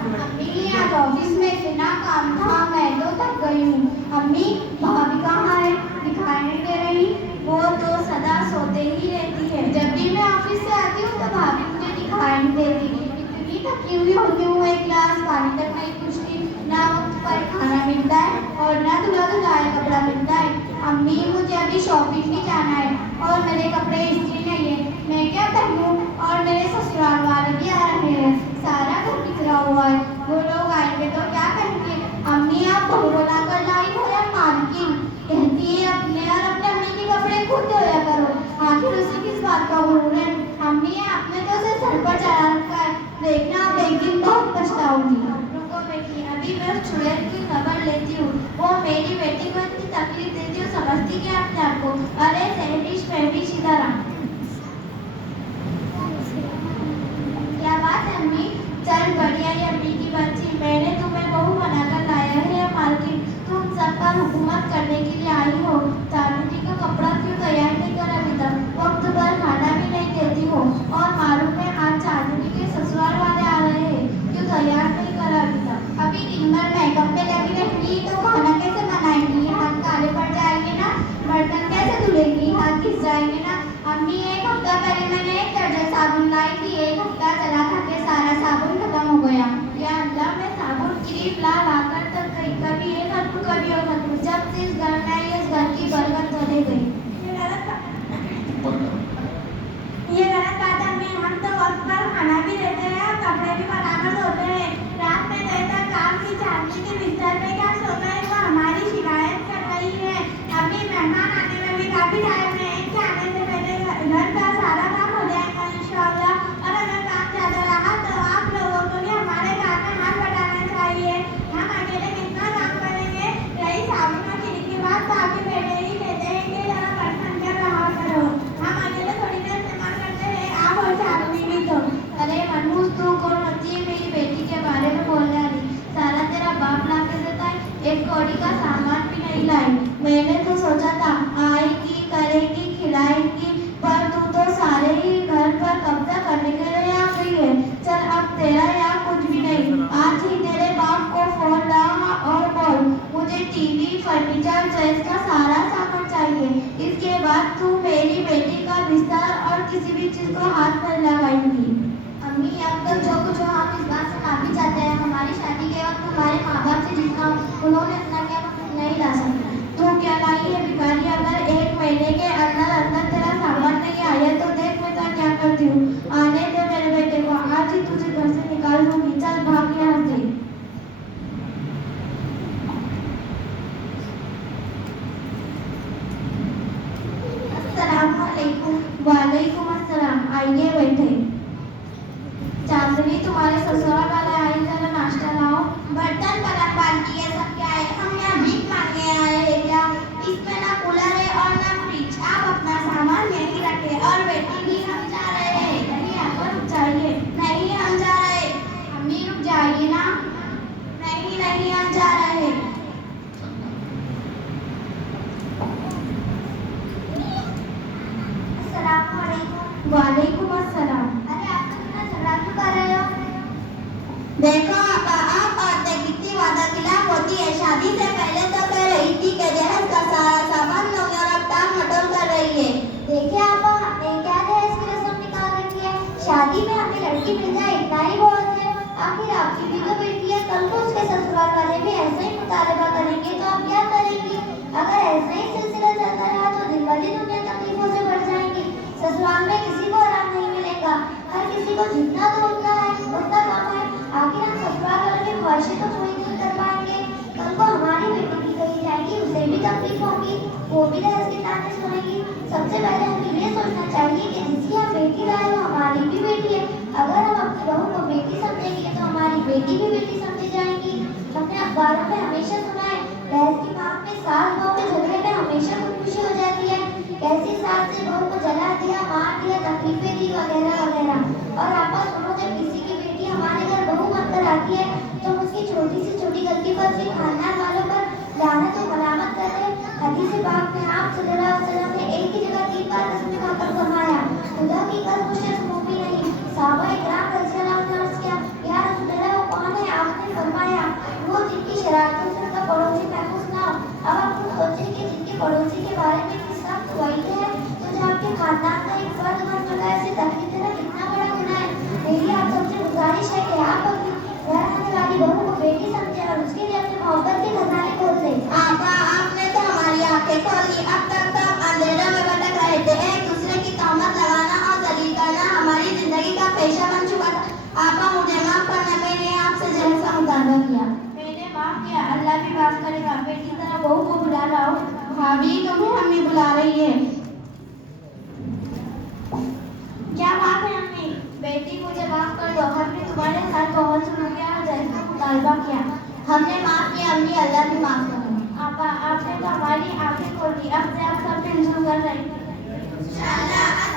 अम्मी आज ऑफिस में इतना काम था, मैं तो थक गई हूँ। अम्मी भाभी कहाँ है? दिखाई नहीं दे रही। वो तो सदा सोते ही रहती है। जब भी मैं ऑफिस से आती हूँ तो भाभी मुझे दिखाई नहीं देती। इतनी थकी हुई होती हूँ, एक गिलास पानी तक नहीं पूछती। ना वक्त पर खाना मिलता है और ना धुला धुलाया कपड़ा मिलता है। अम्मी मुझे अभी शॉपिंग भी जाना है और मेरे कपड़े इस्त्री नहीं है, मैं क्या पहनूं? और मेरे ससुराल वाले भी आ रहे हैं, सारा घर बिखरा हुआ है। वो लोग आएंगे तो क्या कहेंगे? अम्मी आप बहु ला कर लाई हो या मालकिन? कहती है अपने और अपने अम्मी के कपड़े खुद धोया करो, आखिर उसे किस बात का गुरूर है? अम्मी आपने तो उसे सर पर चढ़ा रखा है, देखना आप एक दिन बहुत पछताओगी। रुको बेटी, अभी मैं उस चुड़ैल की खबर लेती हूँ। वो मेरी बेटी को इतनी तकलीफ देती हूँ, समझती क्या अपने आप को? अरे सहरिश फहरिश इधर आ। क्या बात है अम्मी? चल बढ़िया है अम्मी की बच्ची, मैंने तुम्हें बहू बनाकर लाया है या मालकिन? तुम सब पर हुकूमत करने के लिए आई हो। चालू जी का कपड़ा क्यों तैयार नहीं कर अभी तक? वक्त पर खाना भी नहीं देती हो। और मालूम है आज चालू जी के ससुराल वाले आ रहे हैं, क्यों तैयार नहीं कर अभी तक? अभी दिन भर मेकअप में लगी रहेंगी तो खाना कैसे बनाएंगी? हाथ काले पड़ जाएंगे ना, बर्तन कैसे धुलेंगी, हाथ घिस जाएंगे ना। अम्मी एक हफ्ता पहले मैंने एक दर्जन साबुन लाई थी, एक हफ्ता चला था के सारा साबुन खत्म हो गया। या अल्लाह, मैं साबुन क्रीम ला लाकर तक गई, कभी ये खत्म कभी वो खत्म। जब से इस घर में आई इस घर की बरकत चले गई। ये गलत बात है अम्मी, हम तो वक्त पर खाना भी देते हैं, कपड़े भी बनाकर धोते हैं। रात में देर तक काम की चांदी के बिस्तर पे क्या सोता है, वो हमारी शिकायत कर रही है। अभी मेहमान आने में भी काफी टाइम है, इनके आने से पहले घर का सारा काम हो जाएगा इंशाअल्लाह। और अगर काम ज्यादा रहा तो आप लोगों को भी हमारे काम में हाथ बटाना चाहिए। हम अकेले कितना काम करेंगे? रही साबुन की की बात तो आगे बैठे ही कहते हैं कि जरा बर्तन कर रहा करो, हम अकेले थोड़ी देर इस्तेमाल करते हैं, आप और चालू भी तो। अरे मनहूस, तू कौन होती है मेरी बेटी के बारे में बोलने वाली? सारा तेरा बाप ला के देता है, एक कौड़ी का सामान भी नहीं लाई। मैंने तो सोचा था आएगी करेगी खिलाएगी, पर तू तो सारे ही घर पर कब्जा करने के लिए आ गई है। चल अब तेरा यहाँ कुछ भी नहीं, आज ही तेरे बाप को फोन लगा और बोल मुझे टीवी फर्नीचर ड्रेस का सारा सामान चाहिए। इसके बाद तू मेरी बेटी का बिस्तर और किसी भी चीज को हाथ नहीं लगाएंगी। अम्मी अब तक जो कुछ हो हम इस बात से माफी चाहते हैं। हमारी शादी के वक्त हमारे माँ बाप से जितना उन्होंने इतना किया नहीं ला सकते। तू क्या लाई है भिखारी? अगर एक महीने के अंदर अंदर तेरा सामान नहीं आया तो देख मैं क्या करती हूँ। आने दे मेरे बेटे को, आज ही तुझे घर से निकाल दूंगी। चल भाग यहाँ से। अस्सलामुअलैकुम। वालेकुम अस्सलाम, आइए बैठे। चांदनी तुम्हारे ससुराल वाले आए, जरा नाश्ता लाओ। बर्तन पलंग बाल्टी ये सब क्या है? हम यहाँ भीख मांगने आए हैं क्या? इसमें ना कूलर है और ना फ्रिज, आप अपना सामान यहीं रखें। और बेटी भी हम जा रहे हैं। नहीं आप रुक जाइए। नहीं हम जा रहे। अम्मी रुक जाइए ना। नहीं नहीं हम जा रहे हैं। अस्सलामुअलैकुम। वालेकुम अस्सलाम। अरे आप तो कितना झगड़ा क्यों कर रहे हो? देखो आप औरतें कितनी वादा खिलाफ होती है। शादी से पहले तो कह रही थी कि जहज का सारा सामान लूंगी और अब टांग मटोल कर रही है। देखिए आप, आपने क्या जहज की रस्म निकाल रखी है? शादी में हमें लड़की मिल जाए इतना ही बहुत है। आखिर आपकी भी तो बेटी है, कल को उसके ससुराल वाले भी ऐसे ही मुतालबा करेंगे तो आप क्या करेंगी? अगर ऐसे ही सिलसिला चलता रहा तो दिन ब दिन दुनिया तकलीफों से बढ़ जाएंगी। ससुराल में किसी को आराम नहीं मिलेगा, हर किसी को जितना तो उतना है उतना कम है। आखिर हम ससुराल वालों की ख्वाहिशें तो पूरी नहीं कर पाएंगे। कल को हमारी बेटी भी कहीं जाएगी, उसे भी तकलीफ होगी, वो भी दहेज के ताने सुनेगी। सबसे पहले हमें ये सोचना चाहिए कि जिसकी हम बेटी लाए वो हमारी भी बेटी है। अगर हम अपनी बहू को बेटी समझेंगे तो हमारी बेटी भी बेटी समझी जाएंगी। हमने अखबारों में हमेशा सुना है दहेज की मांग में सास बहू के झगड़े में हमेशा खुदकुशी हो जाती है। कैसी सास ने बहू को जला दिया, मार दिया, तकलीफें दी वगैरह वगैरह। और आपस सुनो, जब किसी की बेटी हमारे घर बहू बनकर आती है तो उसकी छोटी से छोटी गलती पर उसके खानदान वालों पर लानत और मलामत करते हैं। हदीस पाक में आप सल्लल्लाहु अलैहि वसल्लम ने एक ही जगह 3 बार कसम खाकर फरमाया, खुदा की कसम मुझे मुंह भी नहीं। सहाबा इकराम रज़ियल्लाहु अन्हुम ने अर्ज़ किया, या रसूल अल्लाह वो कौन है? अभी तुम्हें अम्मी बुला रही है। क्या बात है अम्मी? बेटी मुझे माफ कर दो, हमने तुम्हारे साथ बहुत जुल्म किया और जैसा मुतालबा किया। हमने माफ किया अम्मी, अल्लाह भी माफ करो। आपा आपने तो हमारी आंखें खोल दी, अब से आप सब मिलजुल कर रहेंगे। इंशाअल्लाह।